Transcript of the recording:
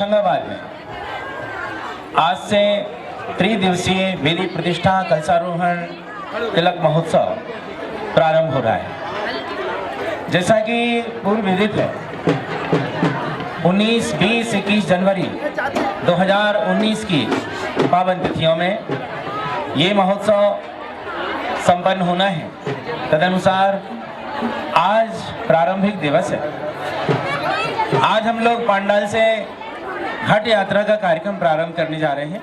होशंगाबाद में आज से त्रिदिवसीय बेदी प्रतिष्ठा कलशारोहण तिलक महोत्सव प्रारंभ हो रहा है। जैसा कि पूर्व विदित है, 19, 20, 21 जनवरी 2019 की पावन तिथियों में ये महोत्सव संपन्न होना है। तदनुसार आज प्रारंभिक दिवस है। आज हम लोग पंडाल से घाट यात्रा का कार्यक्रम प्रारंभ करने जा रहे हैं।